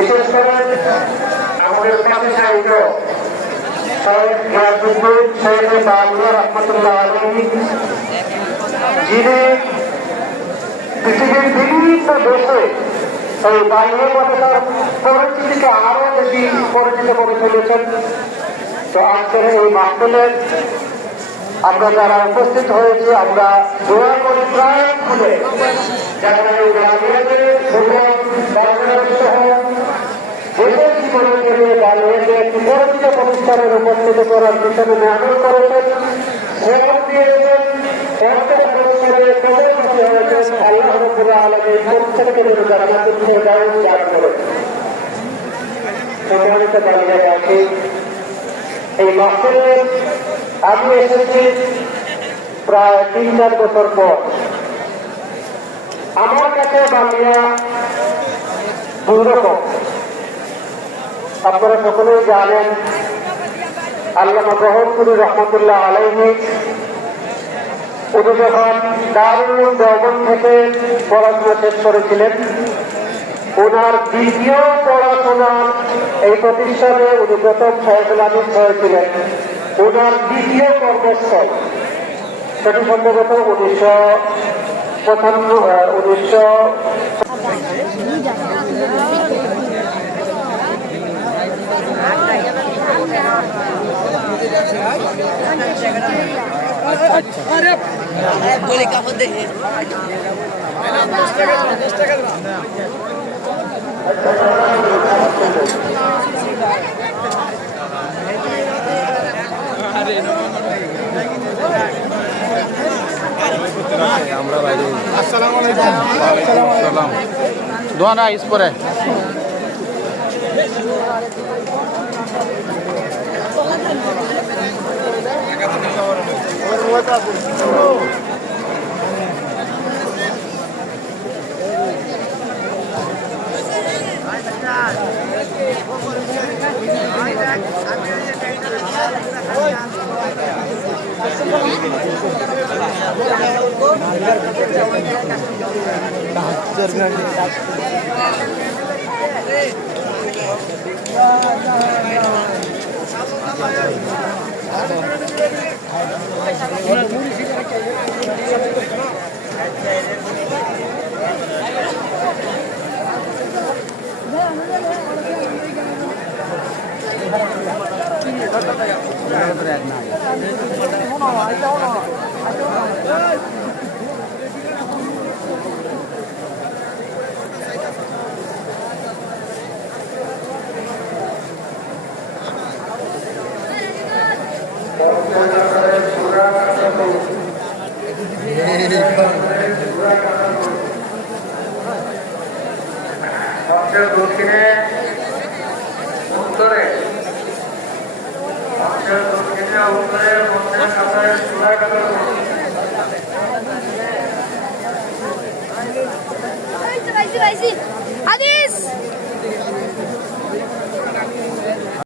বিশেষ করে আমাদের পাশে সাহিত্য রহমতুল্লাহ আলী, যিনি পৃথিবীর বিভিন্ন দেশে এই বাংলা ভাষার পরিচিতিকে আরো বেশি পরিচিত করে তুলেছেন। তো আজকের এই মাহফিলের আমরা যারা উপস্থিত হয়েছি, আমরা দোয়া করি প্রায় খুলে যারা এই বাংলাদেশের দেশের জীবনে বাংলাদেশে একটি পরিচিত প্রতিষ্ঠানের উপস্থিত করার পিছনে মেহনত করেছেন, শ্রম দিয়েছেন, আল্লাহ রাব্বুল আলামিন প্রত্যেককে জান্নাতুল ফেরদাউস দান করেন। সম্মানিত বাংলাদেশী, এই মাহফিলে আমি এসেছি প্রায় 3-4 বছর পর। আমার কাছে বাংলা দুই রকম। আপনারা সকলেই জানেন আল্লামা বহরপুরি রহমতুল্লাহ আলাইহি উনি যখন দারুল দেওবন্দ থেকে পড়াশোনা শেষ করেছিলেন, ওনার দ্বিতীয় পড়াশোনা এই প্রতিষ্ঠানে উনি প্রথম শায়খুল হাদিস হয়েছিলেন। ওনার দ্বিতীয় কর্মস্থল সেটি সম্ভবত 1955 আমরা বাইরে। আসসালামু আলাইকুম। ওয়ালাইকুম আসসালাম। দোয়া না ইস পরে দক্ষিণে উত্তরে দক্ষিণে উত্তরে মধ্যে কাতারে চূড়া কাতার হাদিস